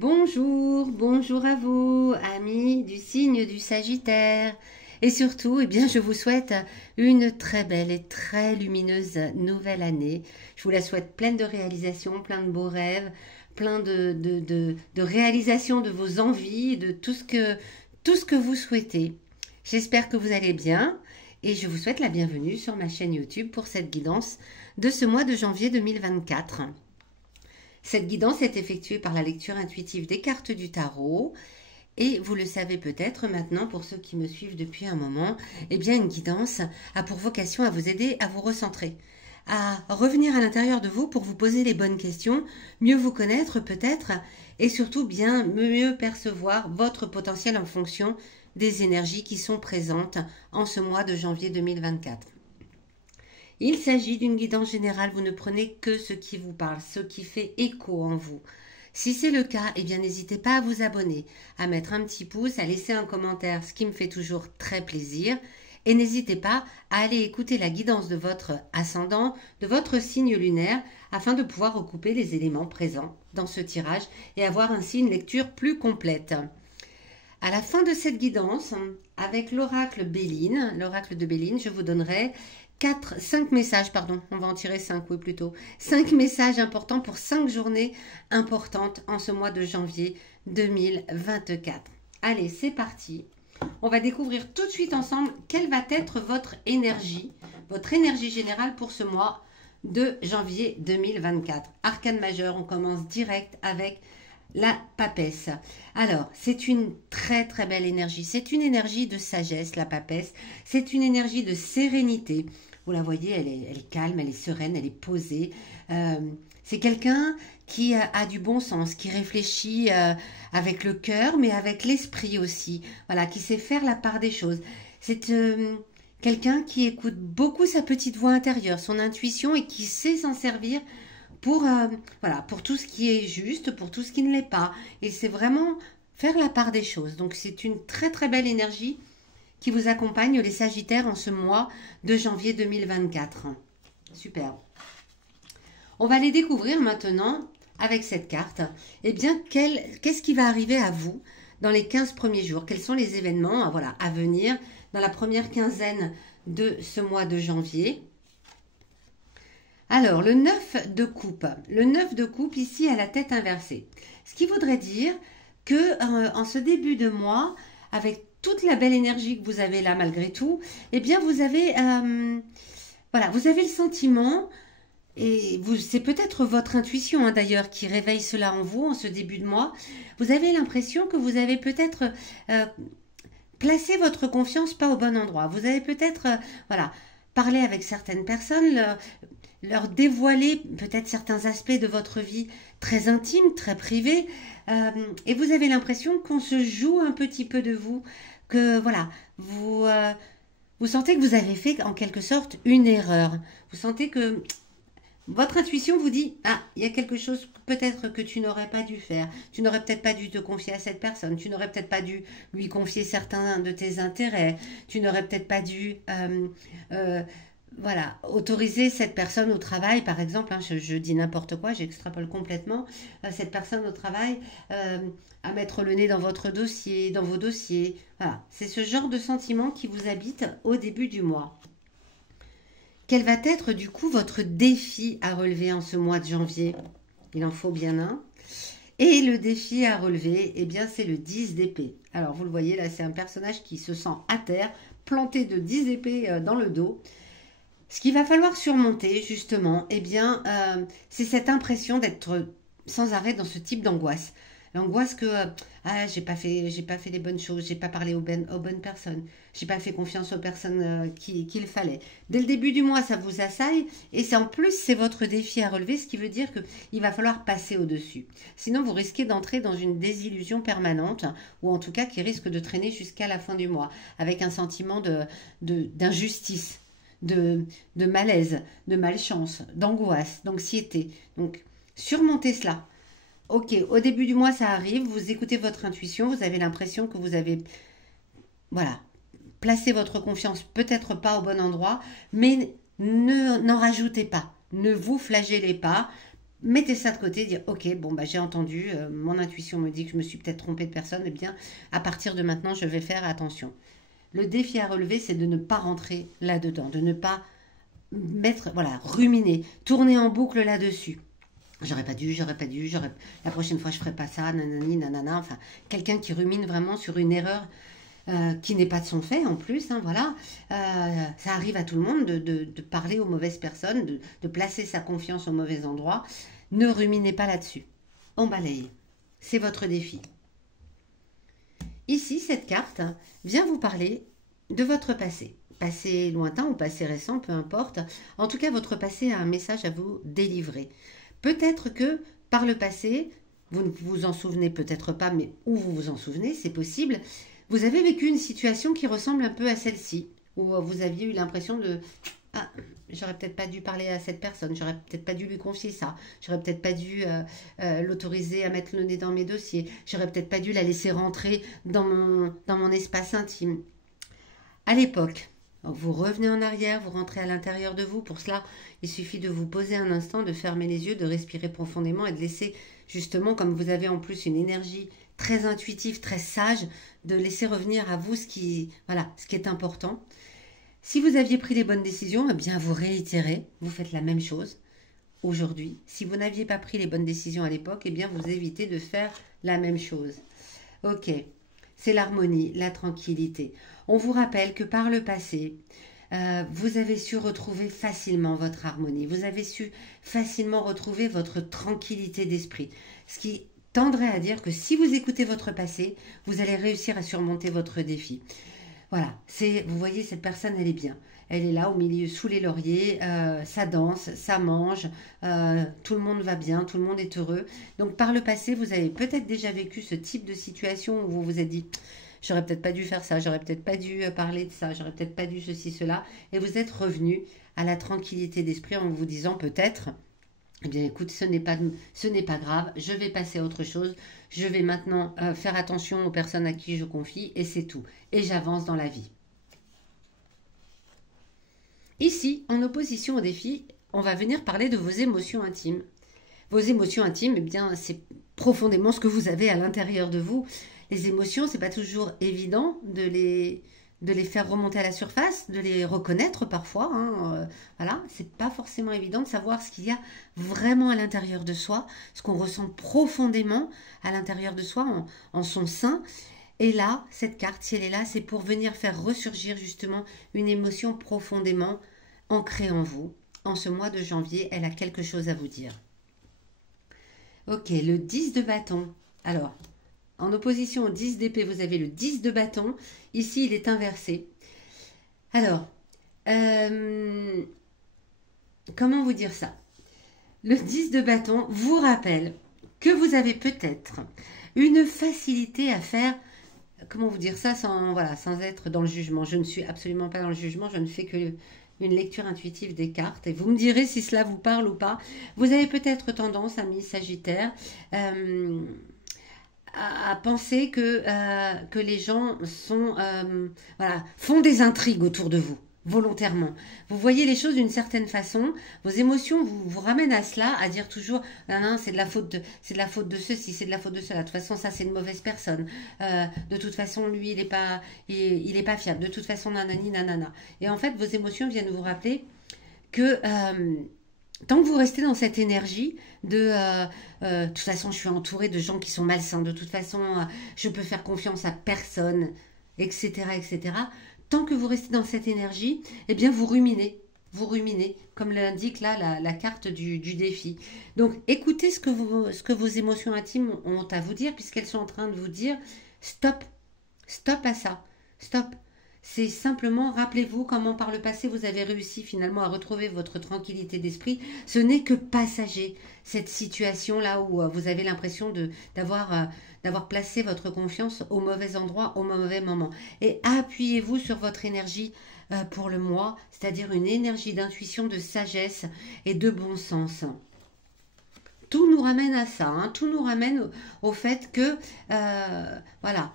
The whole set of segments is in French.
Bonjour, bonjour à vous, amis du signe du Sagittaire. Et surtout, je vous souhaite une très belle et très lumineuse nouvelle année. Je vous la souhaite pleine de réalisations, plein de beaux rêves, plein de réalisations de vos envies, de tout ce que vous souhaitez. J'espère que vous allez bien et je vous souhaite la bienvenue sur ma chaîne YouTube pour cette guidance de ce mois de janvier 2024. Cette guidance est effectuée par la lecture intuitive des cartes du tarot. Et vous le savez peut-être maintenant, pour ceux qui me suivent depuis un moment, une guidance a pour vocation à vous aider à vous recentrer, à revenir à l'intérieur de vous pour vous poser les bonnes questions, mieux vous connaître peut-être, et surtout bien mieux percevoir votre potentiel en fonction des énergies qui sont présentes en ce mois de janvier 2024. Il s'agit d'une guidance générale, vous ne prenez que ce qui vous parle, ce qui fait écho en vous. Si c'est le cas, n'hésitez pas à vous abonner, à mettre un petit pouce, à laisser un commentaire, ce qui me fait toujours très plaisir. Et n'hésitez pas à aller écouter la guidance de votre ascendant, de votre signe lunaire, afin de pouvoir recouper les éléments présents dans ce tirage et avoir ainsi une lecture plus complète. À la fin de cette guidance, avec l'oracle Béline, l'oracle de Béline, je vous donnerai 5 messages, on va en tirer 5, oui plutôt. 5 messages importants pour 5 journées importantes en ce mois de janvier 2024. Allez, c'est parti. On va découvrir tout de suite ensemble quelle va être votre énergie générale pour ce mois de janvier 2024. Arcane majeur, on commence direct avec la papesse. Alors, c'est une très très belle énergie. C'est une énergie de sagesse, la papesse. C'est une énergie de sérénité. Vous la voyez, elle est calme, elle est sereine, elle est posée. C'est quelqu'un qui a du bon sens, qui réfléchit avec le cœur, mais avec l'esprit aussi. Voilà, qui sait faire la part des choses. C'est quelqu'un qui écoute beaucoup sa petite voix intérieure, son intuition, et qui sait s'en servir pour tout ce qui est juste, pour tout ce qui ne l'est pas. Et c'est vraiment faire la part des choses. Donc c'est une très très belle énergie qui vous accompagne, les Sagittaires, en ce mois de janvier 2024. Super. On va les découvrir maintenant avec cette carte. Qu'est-ce qui va arriver à vous dans les 15 premiers jours? Quels sont les événements à venir dans la première quinzaine de ce mois de janvier? Alors, le 9 de coupe. Le 9 de coupe, ici, à la tête inversée. Ce qui voudrait dire que en ce début de mois, avec toute la belle énergie que vous avez là malgré tout, vous avez le sentiment, et c'est peut-être votre intuition d'ailleurs qui réveille cela en vous en ce début de mois. Vous avez l'impression que vous avez peut-être placé votre confiance pas au bon endroit. Vous avez peut-être parlé avec certaines personnes, leur dévoiler peut-être certains aspects de votre vie très intimes, très privés, et vous avez l'impression qu'on se joue un petit peu de vous, que vous sentez que vous avez fait en quelque sorte une erreur. Vous sentez que votre intuition vous dit « Ah, il y a quelque chose peut-être que tu n'aurais pas dû faire. Tu n'aurais peut-être pas dû te confier à cette personne. Tu n'aurais peut-être pas dû lui confier certains de tes intérêts. Tu n'aurais peut-être pas dû... autoriser cette personne au travail, par exemple, je dis n'importe quoi, j'extrapole complètement, cette personne au travail à mettre le nez dans votre dossier, dans vos dossiers. Voilà, c'est ce genre de sentiment qui vous habite au début du mois. Quel va être du coup votre défi à relever en ce mois de janvier? Il en faut bien un. Et le défi à relever, c'est le 10 d'épée. Alors vous le voyez là, c'est un personnage qui se sent à terre, planté de 10 épées dans le dos. Ce qu'il va falloir surmonter, justement, c'est cette impression d'être sans arrêt dans ce type d'angoisse. L'angoisse que j'ai pas fait les bonnes choses, j'ai pas parlé aux bonnes personnes, j'ai pas fait confiance aux personnes qu'il fallait. Dès le début du mois, ça vous assaille, et en plus, c'est votre défi à relever, ce qui veut dire qu'il va falloir passer au-dessus. Sinon, vous risquez d'entrer dans une désillusion permanente, ou en tout cas qui risque de traîner jusqu'à la fin du mois, avec un sentiment d'injustice. De malaise, de malchance, d'angoisse, d'anxiété. Donc, surmontez cela. Ok, au début du mois, ça arrive, vous écoutez votre intuition, vous avez l'impression que vous avez, placé votre confiance peut-être pas au bon endroit, mais n'en rajoutez pas. Ne vous flagellez pas. mettez ça de côté, dire ok, bon bah j'ai entendu, mon intuition me dit que je me suis peut-être trompée de personne, eh bien à partir de maintenant je vais faire attention. Le défi à relever, c'est de ne pas rentrer là-dedans, de ne pas mettre, voilà, ruminer, tourner en boucle là-dessus. J'aurais pas dû, la prochaine fois je ferai pas ça, nanani, nanana, enfin, quelqu'un qui rumine vraiment sur une erreur qui n'est pas de son fait en plus, hein, voilà. Ça arrive à tout le monde de parler aux mauvaises personnes, de placer sa confiance au mauvais endroit. Ne ruminez pas là-dessus. On balaye. C'est votre défi. Ici, cette carte vient vous parler de votre passé. Passé lointain ou passé récent, peu importe. En tout cas, votre passé a un message à vous délivrer. Peut-être que par le passé, vous ne vous en souvenez peut-être pas, mais où vous vous en souvenez, c'est possible. Vous avez vécu une situation qui ressemble un peu à celle-ci, où vous aviez eu l'impression de ah, j'aurais peut-être pas dû parler à cette personne, j'aurais peut-être pas dû lui confier ça, j'aurais peut-être pas dû l'autoriser à mettre le nez dans mes dossiers, j'aurais peut-être pas dû la laisser rentrer dans mon espace intime. À l'époque, vous revenez en arrière, vous rentrez à l'intérieur de vous. Pour cela, il suffit de vous poser un instant, de fermer les yeux, de respirer profondément et de laisser, justement, comme vous avez en plus une énergie très intuitive, très sage, de laisser revenir à vous voilà, ce qui est important. Si vous aviez pris les bonnes décisions, eh bien vous réitérez, vous faites la même chose aujourd'hui. Si vous n'aviez pas pris les bonnes décisions à l'époque, eh bien vous évitez de faire la même chose. Ok, c'est l'harmonie, la tranquillité. On vous rappelle que par le passé, vous avez su retrouver facilement votre harmonie, vous avez su facilement retrouver votre tranquillité d'esprit. Ce qui tendrait à dire que si vous écoutez votre passé, vous allez réussir à surmonter votre défi. Voilà, vous voyez, cette personne, elle est bien. Elle est là au milieu, sous les lauriers, ça danse, ça mange, tout le monde va bien, tout le monde est heureux. Donc par le passé, vous avez peut-être déjà vécu ce type de situation où vous vous êtes dit, j'aurais peut-être pas dû faire ça, j'aurais peut-être pas dû parler de ça, j'aurais peut-être pas dû ceci, cela. Et vous êtes revenu à la tranquillité d'esprit en vous disant peut-être, eh bien écoute, ce n'est pas grave, je vais passer à autre chose, je vais maintenant faire attention aux personnes à qui je confie et c'est tout. Et j'avance dans la vie. Ici, en opposition au défi, on va venir parler de vos émotions intimes. Vos émotions intimes, eh bien, c'est profondément ce que vous avez à l'intérieur de vous. Les émotions, c'est pas toujours évident de les faire remonter à la surface, de les reconnaître parfois. Voilà, c'est pas forcément évident de savoir ce qu'il y a vraiment à l'intérieur de soi, ce qu'on ressent profondément à l'intérieur de soi, en son sein. Et là, cette carte, si elle est là, c'est pour venir faire ressurgir justement une émotion profondément ancrée en vous. En ce mois de janvier, elle a quelque chose à vous dire. Ok, le 10 de bâton. Alors, en opposition au 10 d'épée, vous avez le 10 de bâton. Ici, il est inversé. Alors, comment vous dire ça? Le 10 de bâton vous rappelle que vous avez peut-être une facilité à faire, comment vous dire ça sans être dans le jugement. Je ne suis absolument pas dans le jugement, je ne fais que une lecture intuitive des cartes et vous me direz si cela vous parle ou pas. Vous avez peut-être tendance, ami Sagittaire, à penser que les gens font des intrigues autour de vous, volontairement. Vous voyez les choses d'une certaine façon, vos émotions vous ramènent à cela, à dire toujours non, c'est de la faute de ceci, c'est de la faute de cela. De toute façon, ça c'est une mauvaise personne. De toute façon, lui, il est pas fiable. De toute façon, nanani, nanana. Et en fait, vos émotions viennent vous rappeler que tant que vous restez dans cette énergie de toute façon je suis entourée de gens qui sont malsains, de toute façon je peux faire confiance à personne, etc., etc. Tant que vous restez dans cette énergie, eh bien vous ruminez, comme l'indique là la carte du défi. Donc écoutez ce que vos émotions intimes ont à vous dire, puisqu'elles sont en train de vous dire stop, stop à ça, stop. C'est simplement, rappelez-vous comment par le passé vous avez réussi finalement à retrouver votre tranquillité d'esprit. Ce n'est que passager, cette situation-là où vous avez l'impression d'avoir placé votre confiance au mauvais endroit, au mauvais moment. Et appuyez-vous sur votre énergie pour le mois, c'est-à-dire une énergie d'intuition, de sagesse et de bon sens. Tout nous ramène à ça, tout nous ramène au fait que, voilà,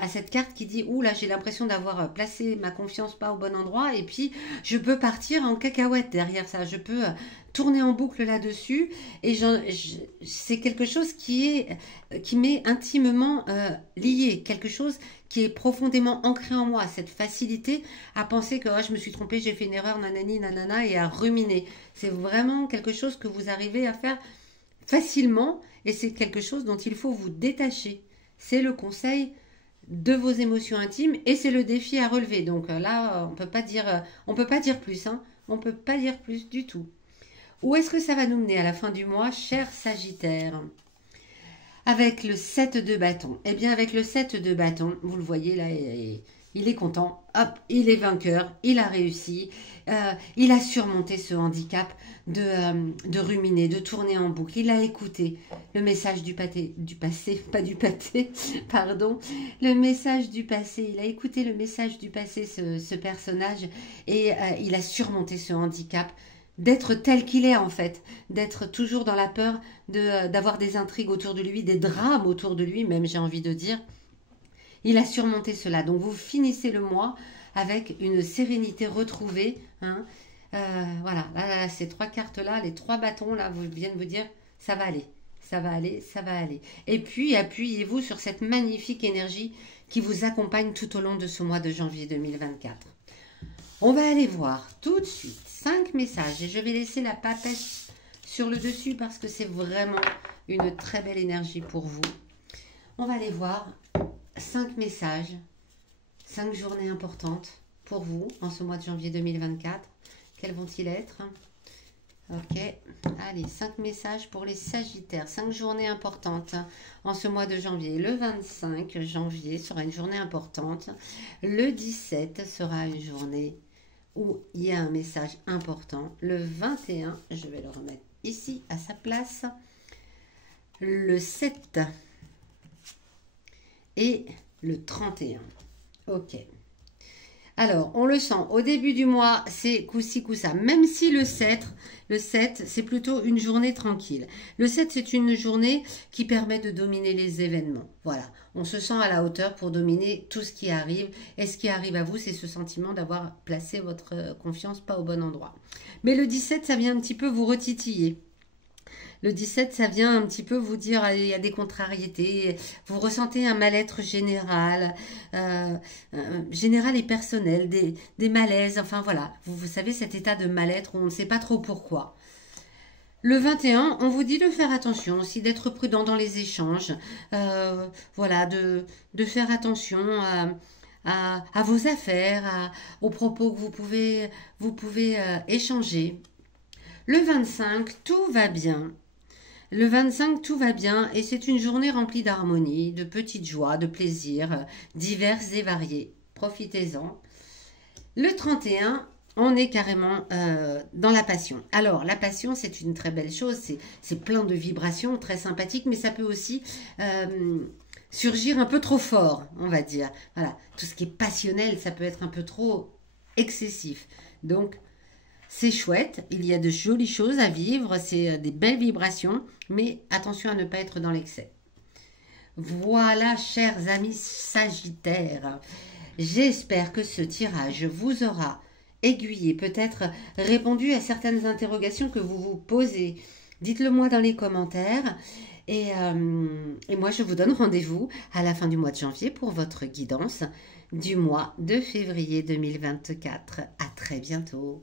à cette carte qui dit, ouh là, j'ai l'impression d'avoir placé ma confiance pas au bon endroit, et puis je peux partir en cacahuète derrière ça, je peux tourner en boucle là-dessus, et c'est quelque chose qui m'est intimement lié, quelque chose qui est profondément ancré en moi, cette facilité à penser que je me suis trompée, j'ai fait une erreur, nanani, nanana, et à ruminer. C'est vraiment quelque chose que vous arrivez à faire facilement, et c'est quelque chose dont il faut vous détacher. C'est le conseil de vos émotions intimes, et c'est le défi à relever. Donc là, on peut pas dire plus, hein. On peut pas dire plus du tout. Où est-ce que ça va nous mener à la fin du mois, cher Sagittaire? Avec le 7 de bâton. Eh bien, avec le 7 de bâton, vous le voyez là, il est content. Hop, il est vainqueur, il a réussi. Il a surmonté ce handicap de ruminer, de tourner en boucle. Il a écouté le message du passé, pas du pâté, pardon. Le message du passé. Il a écouté le message du passé, ce personnage. Et il a surmonté ce handicap d'être tel qu'il est en fait, d'être toujours dans la peur d'avoir des intrigues autour de lui, des drames autour de lui, même j'ai envie de dire. Il a surmonté cela. Donc vous finissez le mois avec une sérénité retrouvée. Hein. Voilà, là, ces trois cartes-là, les trois bâtons, là, viennent vous dire, ça va aller, ça va aller, ça va aller. Et puis, appuyez-vous sur cette magnifique énergie qui vous accompagne tout au long de ce mois de janvier 2024. On va aller voir tout de suite 5 messages et je vais laisser la papesse sur le dessus parce que c'est vraiment une très belle énergie pour vous. On va aller voir 5 messages, 5 journées importantes pour vous en ce mois de janvier 2024. Quels vont-ils être? Ok, allez, 5 messages pour les Sagittaires, 5 journées importantes en ce mois de janvier. Le 25 janvier sera une journée importante. Le 17 sera une journée où il y a un message important. Le 21, je vais le remettre ici à sa place. Le 7 et le 31. Ok. Alors, on le sent, au début du mois, c'est coup-ci, coup-ça. Même si le 7, c'est plutôt une journée tranquille. Le 7, c'est une journée qui permet de dominer les événements. Voilà, on se sent à la hauteur pour dominer tout ce qui arrive. Et ce qui arrive à vous, c'est ce sentiment d'avoir placé votre confiance pas au bon endroit. Mais le 17, ça vient un petit peu vous retitiller. Le 17, ça vient un petit peu vous dire, il y a des contrariétés, vous ressentez un mal-être général, général et personnel, des malaises, enfin voilà, vous savez cet état de mal-être où on ne sait pas trop pourquoi. Le 21, on vous dit de faire attention aussi, d'être prudent dans les échanges, voilà, de faire attention à vos affaires, aux propos que vous pouvez échanger. Le 25, tout va bien. Le 25, tout va bien et c'est une journée remplie d'harmonie, de petites joies, de plaisirs divers et variés. Profitez-en. Le 31, on est carrément dans la passion. Alors, la passion, c'est une très belle chose. C'est plein de vibrations, très sympathique, mais ça peut aussi surgir un peu trop fort, on va dire. Voilà, tout ce qui est passionnel, ça peut être un peu trop excessif. Donc, c'est chouette, il y a de jolies choses à vivre, c'est des belles vibrations, mais attention à ne pas être dans l'excès. Voilà, chers amis Sagittaires, j'espère que ce tirage vous aura aiguillé, peut-être répondu à certaines interrogations que vous vous posez. Dites-le moi dans les commentaires. Et moi, je vous donne rendez-vous à la fin du mois de janvier pour votre guidance du mois de février 2024. À très bientôt.